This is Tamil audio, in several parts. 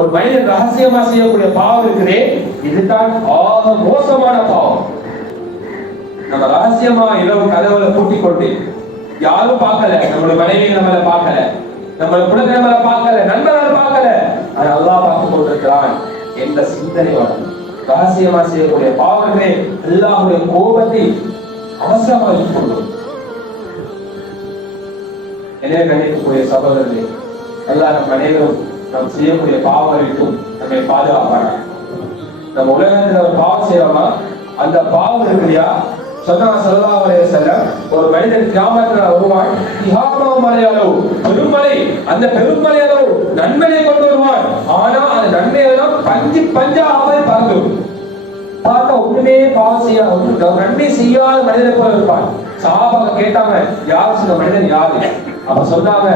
ஒரு மனிதன் ரகசியமா செய்யக்கூடிய பாவம் இருக்குதே, இதுதான் ஆக மோசமான பாவம். நம்ம ரகசியமா இரவு கதவுல பூட்டிக் கொண்டு யாரும் பார்க்கல, நம்மளோட மனைவி நம்மளை பார்க்கல, நம்மளோட குழந்தை நம்மளை பார்க்கல, நண்பர்கள் பார்க்கல, ஆனா அல்லாஹ் பார்த்து கொண்டிருக்கிறான் என்ற சிந்தனை வரும். ரகசியமா செய்யக்கூடிய பாவங்களே அல்லாஹ்வுடைய கோபத்தை அவசரமாக கொள்ளும். எனவே கணிக்கக்கூடிய சகோதரர்களே, அல்லாஹ் நம் அனைவரும் நாம் செய்யக்கூடிய பாவம் இருக்கும் நம்மை பாதுகாப்பாங்க. நம்ம உலகத்துல ஒரு பாவம் செய்யறோமா, அந்த பாவம் இருக்குல்லையா, சொன்னாங்க ஸல்லல்லாஹு அலைஹி வஸல்லம், ஒரு மனிதன் கியாமத்துல வருவான், திஹாமா மலையளவு பெருமலை, அந்த பெருமலை அளவு நன்மையை கொண்டு வருவான். ஆனா அந்த நன்மையெல்லாம் பஞ்சு பஞ்சாக பறந்துடும். பார்த்தா ஒண்ணுமே பாவம் செய்யாத நன்மை செய்யாத மனிதனை போல இருப்பான். சஹாபாக்கள் கேட்டாங்க, யார் சொன்ன மனிதன் யாரு? அப்ப சொன்னாங்க,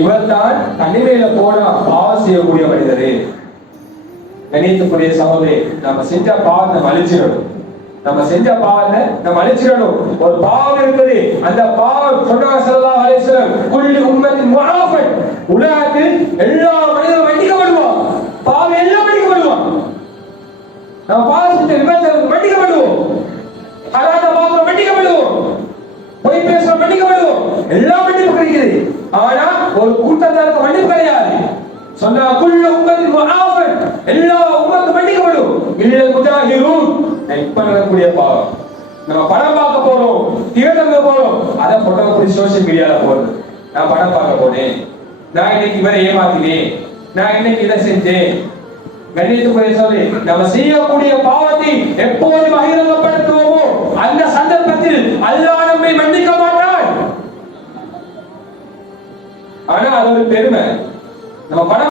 இவர் தான் தனிமையில போனா பாவம் செய்யக்கூடிய மனிதரே. கணியத்துக்குரிய சகோதரே, நம்ம செஞ்ச பாவத்தை நம்ம அழிச்சிடணும். நம்ம செஞ்ச பாவத்தை நம்ம அழிச்சிடணும். ஒரு பாவம் இருக்குது, அந்த பாவம் சொன்னாங்க ஸல்லல்லாஹு அலைஹி வஸல்லம், குல்லு உம்மத்தின் முஆஃபன், உலகத்தில் எல்லா மனிதரும் மன்னிக்கப்படுவான். பாவம் எல்லாம் மன்னிக்கப்படுவான். நம்ம பாவம் செஞ்ச விபத்துக்கு மன்னிக்கப்படுவோம், ஹராத்த பாவத்தை மன்னிக்கப்படுவோம், பொய் பேச மன்னிக்கப்படுவோம், எல்லாம் மன்னிப்பு கிடைக்குது. ஆனா ஒரு கூட்டத்தாருக்கு மன்னிப்பு கிடையாது. சொன்னா குல்லு உம்மத்தின் முஆஃபன், எல்லா உம்மத்தும் மன்னிக்கப்படும், இல்லல் முஜாஹிரூன். இப்ப நடக்கக்கூடிய பாவம், நம்ம படம் பார்க்க போறோம், தியேட்டர்ல போறோம், அதை போட்டோம் சோசியல் மீடியால போறது. நான் படம் பார்க்க போனேன், நான் இன்னைக்கு இவரை ஏமாத்தினேன், நான் இன்னைக்கு இதை செஞ்சேன். கணியத்துக்குரிய சொல்லி நம்ம செய்யக்கூடிய பாவத்தை எப்போது பகிரங்கப்படுத்துவோமோ அந்த சந்தர்ப்பத்தில் அல்லாஹ் நம்மை மன்னிக்க மாட்டான். ஆனா அது ஒரு பெருமை. நம்ம படம்